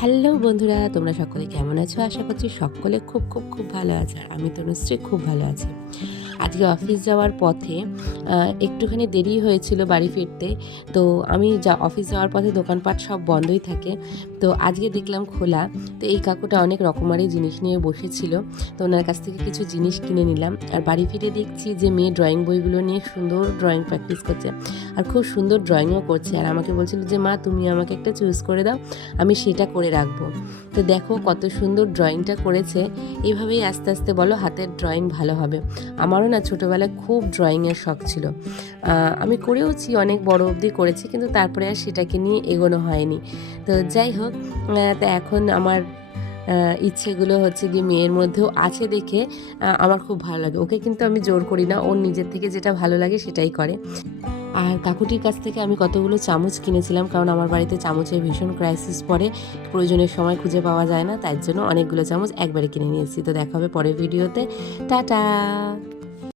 Hello বন্ধুরা, তোমরা সকলে কেমন আছো? আশা করছি সকলে খুব খুব খুব ভালো আছে। আর আমি তনুশ্রী খুব ভালো আছি। আজকে অফিস যাওয়ার পথে একটুখানি দেরি হয়েছিল বাড়ি ফিরতে। তো আমি অফিস যাওয়ার পথে দোকানপাট সব বন্ধই থাকে। তো আজকে দেখলাম খোলা। তো এই কাকুটা অনেক রকমারি জিনিস নিয়ে বসেছিল। তো ওনার কাছ থেকে কিছু জিনিস কিনে নিলাম। আর বাড়ি ফিরে দেখছি যে মেয়ে ড্রয়িং বইগুলো নিয়ে সুন্দর ড্রয়িং প্র্যাকটিস করছে। আর খুব সুন্দর ড্রয়িংও করছে। আর আমাকে বলছিল যে মা তুমি আমাকে একটা চুজ করে দাও, আমি সেটা করে রাখবো। তো দেখো কত সুন্দর ড্রয়িংটা করেছে। এভাবেই আস্তে আস্তে বলো হাতের ড্রয়িং ভালো হবে। আমারও না ছোটোবেলায় খুব ড্রয়িংয়ের শখ ছিল। আমি করেওছি, অনেক বড় অবধি করেছি, কিন্তু তারপরে আর সেটাকে নিয়ে এগোনো হয়নি। তো যাই হোক, তা এখন আমার ইচ্ছেগুলো হচ্ছে গিয়ে মেয়ের মধ্যেও আছে দেখে আমার খুব ভালো লাগে। ওকে কিন্তু আমি জোর করি না, ওর নিজের থেকে যেটা ভালো লাগে সেটাই করে। আর কাকুটির কাছ থেকে আমি কতগুলো চামচ কিনেছিলাম, কারণ আমার বাড়িতে চামচের ভীষণ ক্রাইসিস পড়ে, প্রয়োজনের সময় খুঁজে পাওয়া যায় না, তাই জন্য অনেকগুলো চামচ একবারে কিনে নিয়েছি। তো দেখা হবে পরের ভিডিওতে। টাটা।